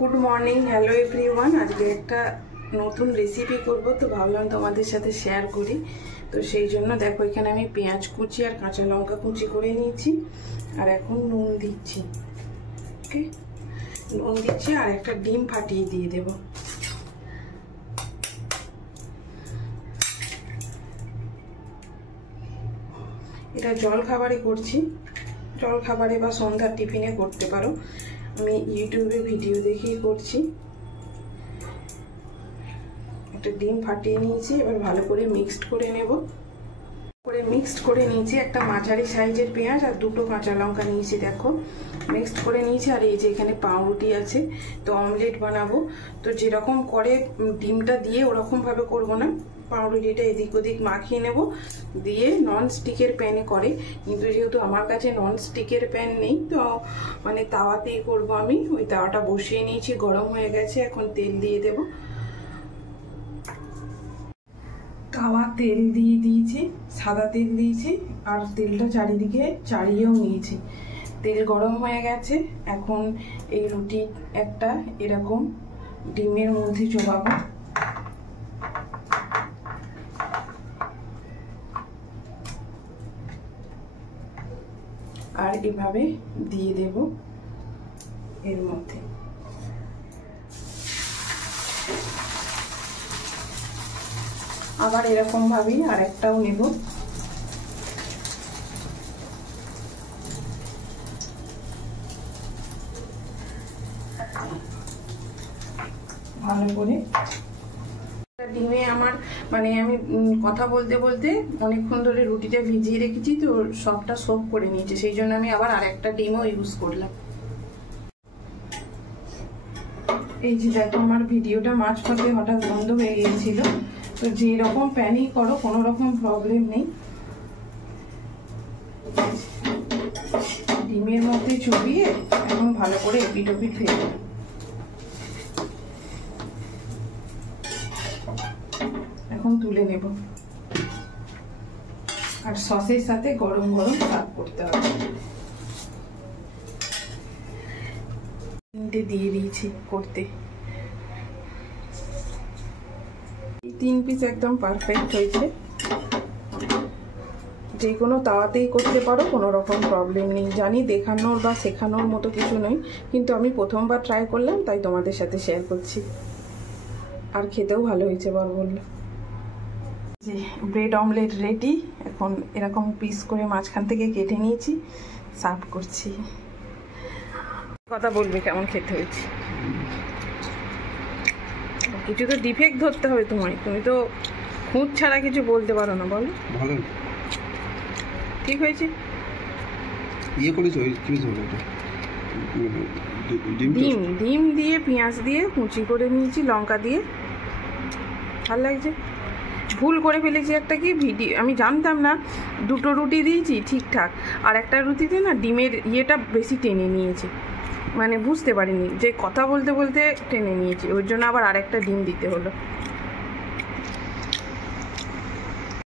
Good morning, hello everyone. আজকে একটা নতুন রেসিপি করব, তো ভাবলাম তোমাদের সাথে শেয়ার করি। তো সেই জন্য দেখো, এখানে আমি পেঁয়াজ কুচি আর কাঁচা লঙ্কা কুচি করে নিয়েছি, আর এখন নুন দিচ্ছি। ওকে, নুন দিচ্ছি আর একটা ডিম ফাটিয়ে দিয়ে দেব। এটা জল খাবারে করছি, জল খাবারে বা সন্ধ্যার টিফিনে করতে পারো। আমি ইউটিউবে ভিডিও দেখেই করছি। একটা ডিম ফাটিয়ে নিয়েছি, এবার ভালো করে মিক্সড করে নেব। মিক্সড করে নিয়েছি, একটা মাঝারি সাইজের পেঁয়াজ আর দুটো কাঁচা লঙ্কা নিয়েছি। দেখো, মিক্সড করে নিয়েছি। আর এই যে এখানে পাউরুটি আছে, তো অমলেট বানাবো। তো যেরকম করে ডিমটা দিয়ে ওরকম ভাবে করবো না, পাউরুটিটা এদিক ওদিক মাখিয়ে নেব, দিয়ে নন স্টিকের প্যানে করে। কিন্তু যেহেতু আমার কাছে নন স্টিকের প্যান নেই, তো মানে তাওয়াতেই করব আমি। ওই তাওয়াটা বসিয়ে নিয়েছি, গরম হয়ে গেছে, এখন তেল দিয়ে দেব। তাওয়া তেল দিয়ে দিয়েছি, সাদা তেল দিয়েছি, আর তেলটা চারিদিকে চাড়িয়েও নিয়েছি। তেল গরম হয়ে গেছে, এখন এই রুটি একটা এরকম ডিমের মধ্যে চোবাবো। আর এভাবে দিয়ে দেব এর মধ্যে। আবার এরকম ভাবেই আরেকটাও নেব। ভালো করে ডিমে আমার মানে আমি কথা বলতে বলতে অনেকক্ষণ ধরে রুটিটা ভিজিয়ে রেখেছি, তো সবটা সোক করে নিয়েছে, সেই জন্য আমি আবার আরেকটা ডিমও ইউজ করলাম। এই যে দেখো, আমার ভিডিওটা মাঝপথে হঠাৎ বন্ধ হয়ে গিয়েছিল। তো যেরকম প্যানই করো, কোনো রকম প্রবলেম নেই। ডিমের মধ্যে চুবিয়ে এখন ভালো করে এপিট ওপিট ফেলবো। এখন তুলে নেব, আর সসের সাথে গরম গরম সার্ভ করতে হবে। দিয়ে দিয়েছি করতে, 3 পিস একদম পারফেক্ট হয়েছে। যে কোনো তাওয়াতেই করতে পারো, কোনো রকম প্রবলেম নেই। জানি দেখানোর বা শেখানোর মতো কিছু নয়, কিন্তু আমি প্রথমবার ট্রাই করলাম, তাই তোমাদের সাথে শেয়ার করছি। আর খেতেও ভালো হয়েছে বললো। যে ব্রেড অমলেট রেডি। এখন এরকম পিস করে মাঝখান থেকে কেটে নিয়েছি, সার্ভ করছি। কথা বলবে কেমন খেতে হয়েছে। কিছু তো ডিফেক্ট ধরতে হবে তোমায়, তুমি তো খুঁত ছাড়া কিছু বলতে পারো না। বলো ভালো ঠিক হয়েছে। ইয়ে করেছো কি হলো এটা? ডিম দিয়ে পেঁয়াজ দিয়ে কুচি করে নিয়েছি, লঙ্কা দিয়ে। ভালো লাগছে। ভুল করে ফেলেছি একটা, কি ভিডিও আমি জানতাম না, দুটো রুটি দিয়েছি ঠিকঠাক, আর একটা রুটিতে না ডিমের ইয়েটা বেশি টেনে নিয়েছে, মানে বুঝতে পারিনি যে কথা বলতে বলতে টেনে নিয়েছি, ওর জন্য আবার আরেকটা ডিম দিতে হলো।